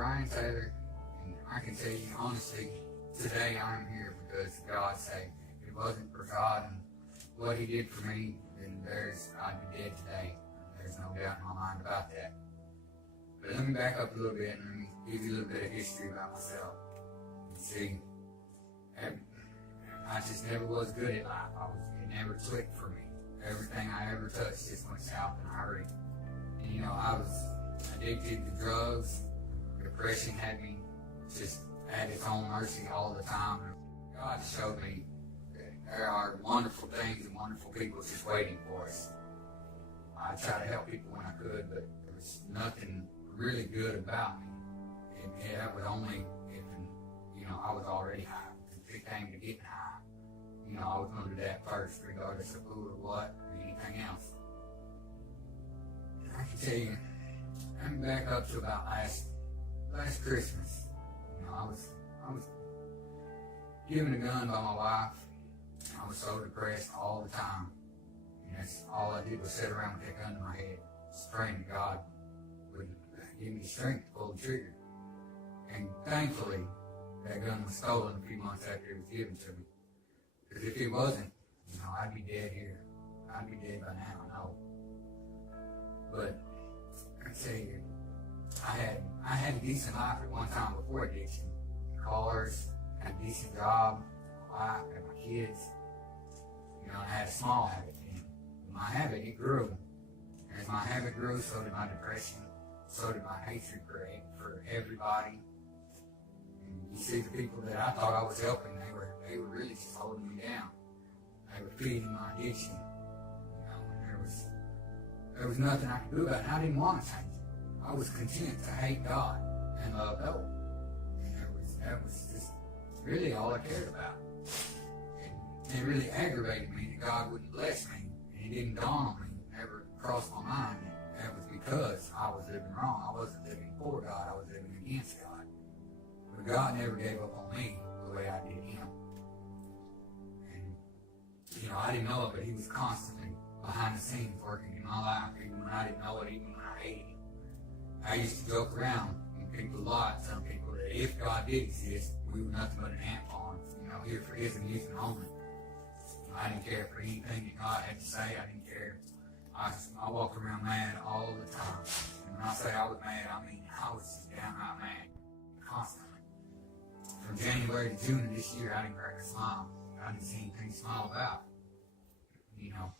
Ryan Taylor, and I can tell you honestly, today I'm here because of God's sake. If it wasn't for God and what He did for me, then I'd be dead today. There's no doubt in my mind about that. But let me back up a little bit and let me give you a little bit of history about myself. You see, I just never was good at life. It never clicked for me. Everything I ever touched just went south in a hurry. And, you know, I was addicted to drugs. Depression had me just at its own mercy all the time. God showed me that there are wonderful things and wonderful people just waiting for us. I tried to help people when I could, but there was nothing really good about me. And that was only if, you know, I was already high. If it came to getting high, you know, I was going to do that first, regardless of who or what or anything else. And I can tell you, I'm back up to about last Christmas. You know, I was given a gun by my wife. I was so depressed all the time. And that's all I did was sit around with that gun in my head, just praying that God would give me the strength to pull the trigger. And thankfully, that gun was stolen a few months after it was given to me. Because if it wasn't, you know, I'd be dead here. I'd be dead by now, I know. But I tell you, I had a decent life at one time before addiction. Cars, had a decent job, my wife, had my kids. You know, I had a small habit. And my habit, it grew. As my habit grew, so did my depression. So did my hatred for everybody. And you see, the people that I thought I was helping, they were really just holding me down. They were feeding my addiction. You know, and there was nothing I could do about it. And I didn't want to change it. I was content to hate God and love dope. And that was just really all I cared about. And it really aggravated me that God wouldn't bless me. And it didn't dawn on me, never crossed my mind that was because I was living wrong. I wasn't living for God, I was living against God. But God never gave up on me the way I did Him. And, you know, I didn't know it, but He was constantly behind the scenes working in my life, even when I didn't know it, even when I hated Him. I used to joke around and people lie, tell people that if God did exist, we were nothing but an ant farm, you know, here for His amusement only. I didn't care for anything that God had to say. I didn't care. I walked around mad all the time. And when I say I was mad, I mean I was just downright mad, constantly. From January to June of this year, I didn't crack a smile. I didn't see anything to smile about. You know,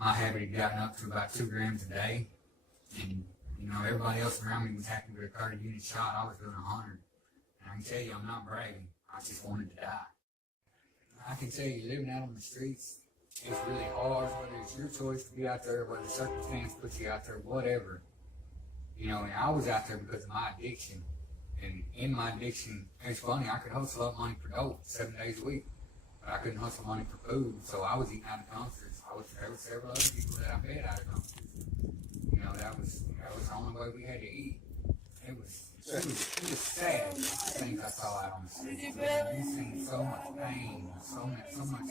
my habit had gotten up to about 2 grams a day. And, you know, everybody else around me was happy with a 30-unit shot. I was doing 100. And I can tell you, I'm not bragging. I just wanted to die. I can tell you, living out on the streets, it's really hard, whether it's your choice to be out there, whether circumstance puts you out there, whatever. You know, and I was out there because of my addiction. And in my addiction, it's funny, I could hustle up money for dope 7 days a week, but I couldn't hustle money for food, so I was eating out of dumpsters. There were several other people that I fed out of dumpsters. You know, that was the only way we had to eat. It was sad, the things I saw out on the street. You seen so much pain, so much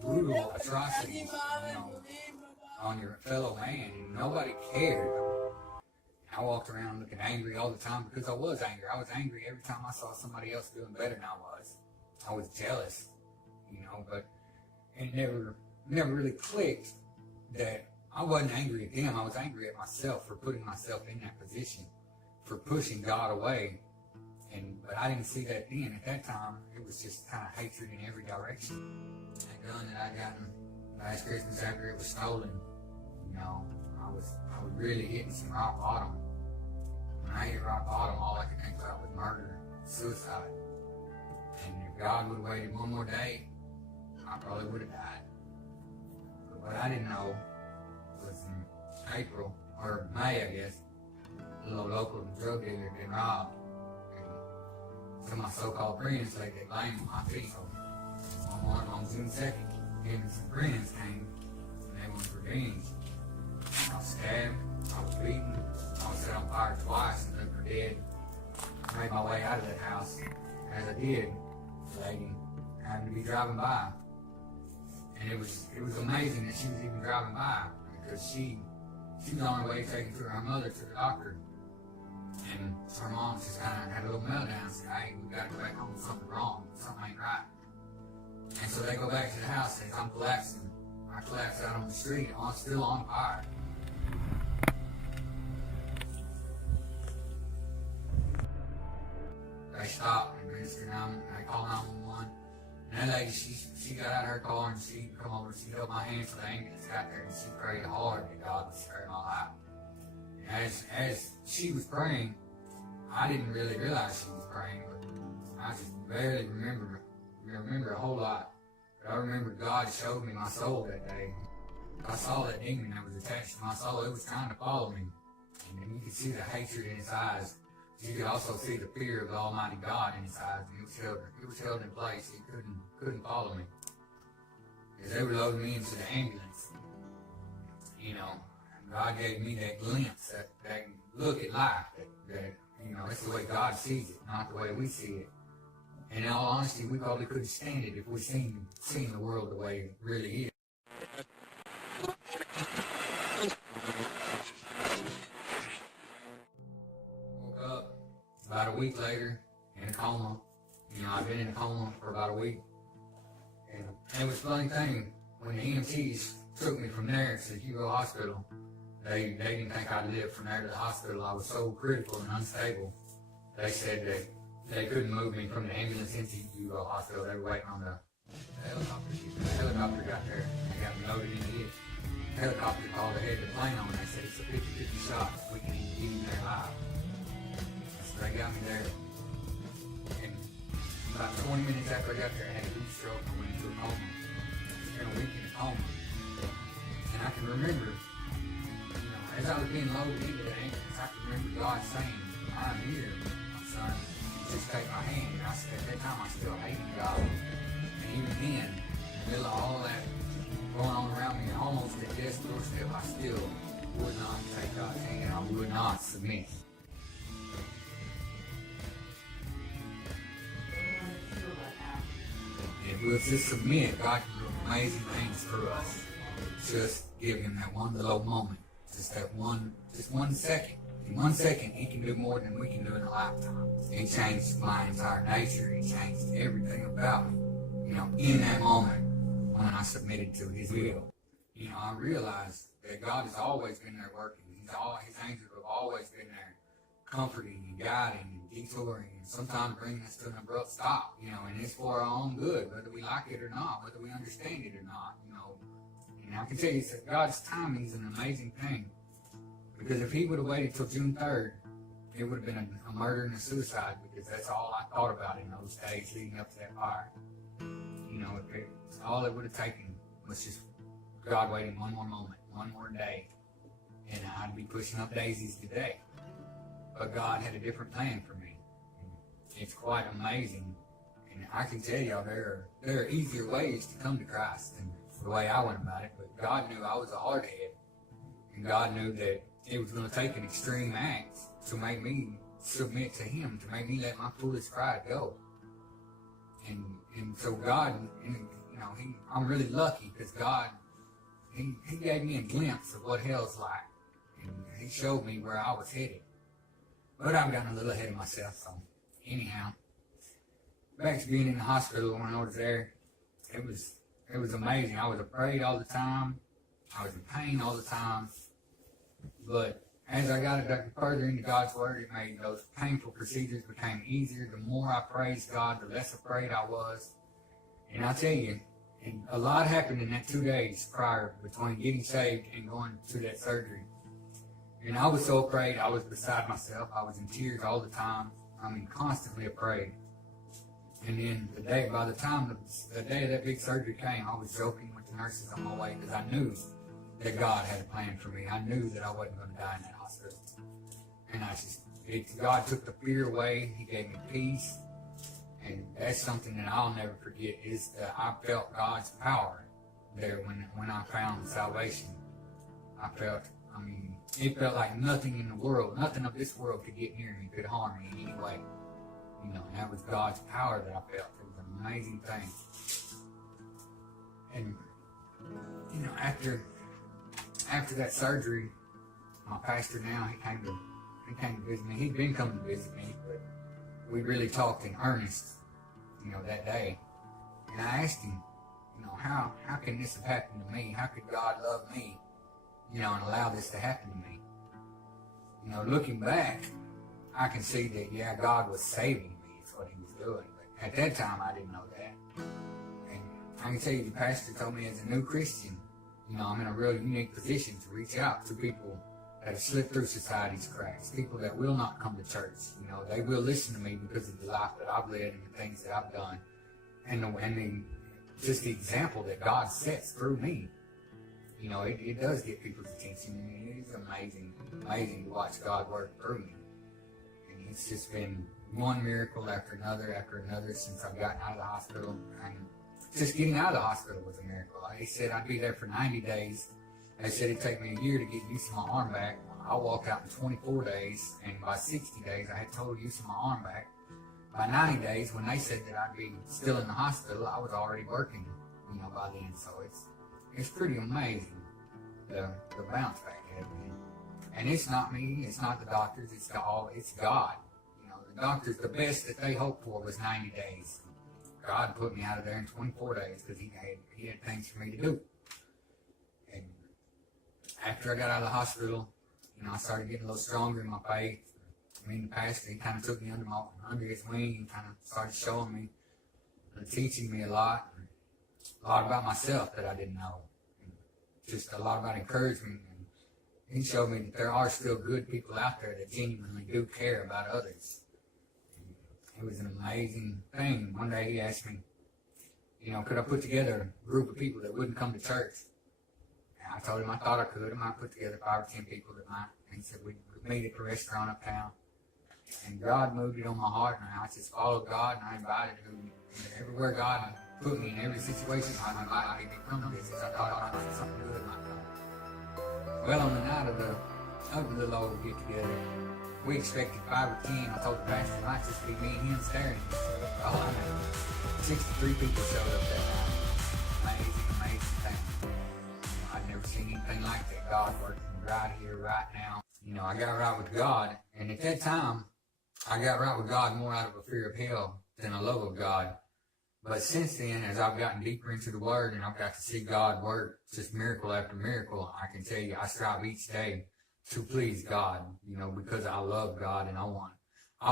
brutal atrocities, you know, on your fellow man, and nobody cared. I walked around looking angry all the time because I was angry. I was angry every time I saw somebody else doing better than I was. I was jealous, you know, but it never really clicked that I wasn't angry at them. I was angry at myself for putting myself in that position, for pushing God away. But I didn't see that then. At that time, it was just kind of hatred in every direction. That gun that I got last Christmas after it was stolen, you know, I was really hitting some rock bottom. When I hit rock bottom, all I could think about was murder, suicide. And if God would have waited one more day, I probably would have died. But what I didn't know was in April, or May, I guess, a little local drug dealer had been robbed. And some of my so-called friends, they blamed my vehicle. On June 2nd, him and some friends came, and they wanted revenge. I was stabbed, I was beaten, I was set on fire twice and left for dead. I made my way out of that house. As I did, the lady happened to be driving by. And it was amazing that she was even driving by, because she was on her way taking her mother to the doctor. And her mom just kind of had a little meltdown and said, hey, we got to go back home. Something's wrong. Something ain't right. And so they go back to the house, and as I'm collapsing, I collapse out on the street, still on fire. They stopped and they called 911. And that lady, she got out of her car and she come over, she held my hand so the ambulance got there, and she prayed hard that God would spare my life. And as she was praying, I didn't really realize she was praying, but I just barely remember a whole lot. But I remember God showed me my soul that day. I saw that demon that was attached to my soul. It was trying to follow me. And you could see the hatred in his eyes. You could also see the fear of the Almighty God in his eyes. And it was held in place. He couldn't follow me. As they were loading me into the ambulance, you know, God gave me that glimpse, that look at life, that you know, it's the way God sees it, not the way we see it. And in all honesty, we probably couldn't stand it if we seen the world the way it really is. Woke up about a week later in a coma. You know, I've been in a coma for about a week. And it was a funny thing, when the EMTs took me from there to Hugo Hospital, they didn't think I'd live from there to the hospital. I was so critical and unstable. They said that they couldn't move me from the ambulance into Hugo Hospital. They were waiting on the helicopter. The helicopter got there. They got me loaded into it. The helicopter called ahead the plane on. They said it's a 50-50 shot. We can even get you there live. So they got me there. And about 20 minutes after I got there, I had a heat stroke and went into a coma. I spent a week in a coma. And I can remember, you know, as I was being loaded into the ambulance, I can remember God saying, I'm here, my son. Just take my hand. And at that time, I still hated God. And even then, in the middle of all that going on around me, and almost at death's doorstep, I still would not take God's hand. I would not submit. If we'll just submit, God can do amazing things for us. Just give Him that one little moment. Just 1 second. In 1 second, He can do more than we can do in a lifetime. He changed my entire nature. He changed everything about me. You know, in that moment, when I submitted to His will. You know, I realized that God has always been there working. His angels have always been there, comforting and guiding and detouring, and sometimes bringing us to an abrupt stop. You know, and it's for our own good, whether we like it or not, whether we understand it or not. You know, and I can tell you that God's timing is an amazing thing. Because if He would have waited till June 3rd, it would have been a murder and a suicide, because that's all I thought about in those days leading up to that fire. You know, all it would have taken was just God waiting one more moment, one more day, and I'd be pushing up daisies today. But God had a different plan for me. It's quite amazing. And I can tell y'all there are easier ways to come to Christ than the way I went about it. But God knew I was a hardhead. And God knew that it was going to take an extreme act to make me submit to Him, to make me let my foolish pride go. And so God, you know, I'm really lucky because God, He gave me a glimpse of what hell's like. And He showed me where I was headed. But I've gotten a little ahead of myself, so anyhow. Back to being in the hospital when I was there, it was amazing. I was afraid all the time. I was in pain all the time. But as I got further into God's Word, it made those painful procedures became easier. The more I praised God, the less afraid I was. And I tell you, and a lot happened in that 2 days prior between getting saved and going to that surgery. And I was so afraid, I was beside myself. I was in tears all the time. I mean, constantly afraid. And then by the time the day of that big surgery came, I was joking with the nurses on my way because I knew that God had a plan for me. I knew that I wasn't going to die in that hospital. And God took the fear away. He gave me peace. And that's something that I'll never forget, is that I felt God's power there when I found salvation. It felt like nothing in the world, nothing of this world could get near me, could harm me in any way. You know, and that was God's power that I felt. It was an amazing thing. And, you know, after that surgery, my pastor now, he came to visit me. He'd been coming to visit me, but we really talked in earnest, that day. And I asked him, how can this have happened to me? How could God love me, and allow this to happen to me? Looking back, I can see that, yeah, God was saving me, is what he was doing. But at that time, I didn't know that. And I can tell you, the pastor told me as a new Christian, I'm in a real unique position to reach out to people that have slipped through society's cracks, people that will not come to church. They will listen to me because of the life that I've led and the things that I've done. And just the example that God sets through me. It does get people's attention. And it is amazing to watch God work through me. And it's just been one miracle after another since I've gotten out of the hospital. And just getting out of the hospital was a miracle. They said I'd be there for 90 days. They said it'd take me a year to get used to my arm back. I walked out in 24 days, and by 60 days, I had total use of my arm back. By 90 days, when they said that I'd be still in the hospital, I was already working, by then. So it's pretty amazing, the bounce back it has been. And it's not me, it's not the doctors, it's God. The doctors, the best that they hoped for was 90 days. God put me out of there in 24 days because he had things for me to do. And after I got out of the hospital, I started getting a little stronger in my faith. The pastor, he kind of took me under his wing and kind of started showing me, teaching me a lot about myself that I didn't know. And just a lot about encouragement. And he showed me that there are still good people out there that genuinely do care about others. It was an amazing thing. One day he asked me, could I put together a group of people that wouldn't come to church? And I told him I thought I could. I might put together 5 or 10 people that might. And he said we'd meet at the restaurant uptown. And God moved it on my heart, and I just followed God, and I invited him. Everywhere God put me in every situation, I invited him to come to this. I thought something good might come. Well, on the night of the little old get-together, we expected 5 or 10. I told the pastor it might just be me and him staring. Oh, I know. 63 people showed up that night. Amazing thing. I'd never seen anything like that. God working right here, right now. I got right with God, and at that time, I got right with God more out of a fear of hell than a love of God. But since then, as I've gotten deeper into the Word and I've got to see God work just miracle after miracle, I can tell you I strive each day to please God, because I love God and I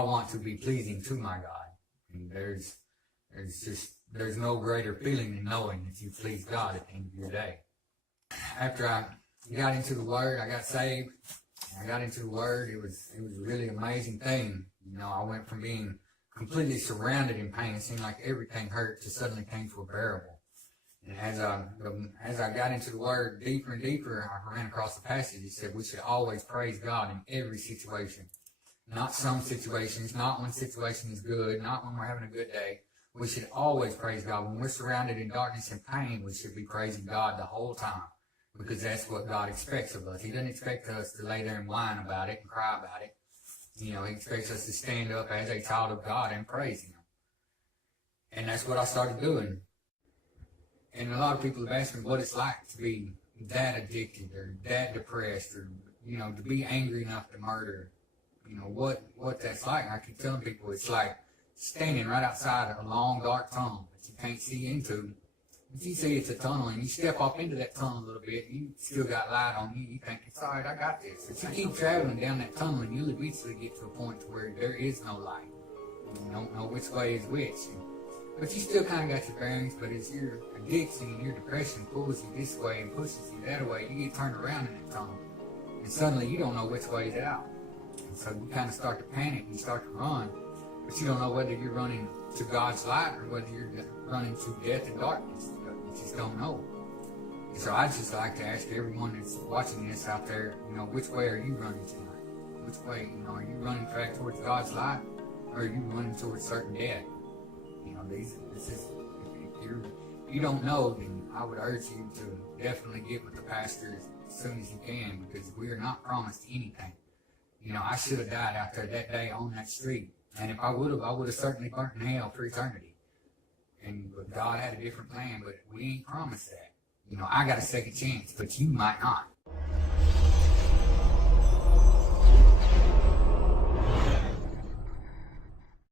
want to be pleasing to my God. And there's no greater feeling than knowing that you please God at the end of your day. After I got into the Word, I got saved. I got into the Word. It was a really amazing thing. I went from being completely surrounded in pain. It seemed like everything hurt to suddenly painful bearable. And as I got into the Word deeper and deeper, I ran across the passage. It said we should always praise God in every situation. Not some situations, not when situation is good, not when we're having a good day. We should always praise God. When we're surrounded in darkness and pain, we should be praising God the whole time. Because that's what God expects of us. He doesn't expect us to lay there and whine about it and cry about it. He expects us to stand up as a child of God and praise Him. And that's what I started doing. And a lot of people have asked me what it's like to be that addicted or that depressed or, to be angry enough to murder. What that's like. And I keep telling people it's like standing right outside a long, dark tunnel that you can't see into. If you see it's a tunnel and you step off into that tunnel a little bit, you still got light on you, you think, it's all right, I got this. But you keep traveling down that tunnel and you'll eventually get to a point where there is no light. You don't know which way is which. But you still kind of got your bearings, but as your addiction and your depression pulls you this way and pushes you that way, you get turned around in that tunnel. And suddenly you don't know which way is out. And so you kind of start to panic and you start to run. But you don't know whether you're running to God's light or whether you're running to death and darkness. You just don't know. And so I'd just like to ask everyone that's watching this out there, which way are you running tonight? Which way, are you running back towards God's light or are you running towards certain death? If you don't know, then I would urge you to definitely get with the pastor as soon as you can, because we are not promised anything. I should have died out there that day on that street. And if I would have certainly burnt in hell for eternity. But God had a different plan, but we ain't promised that. I got a second chance, but you might not.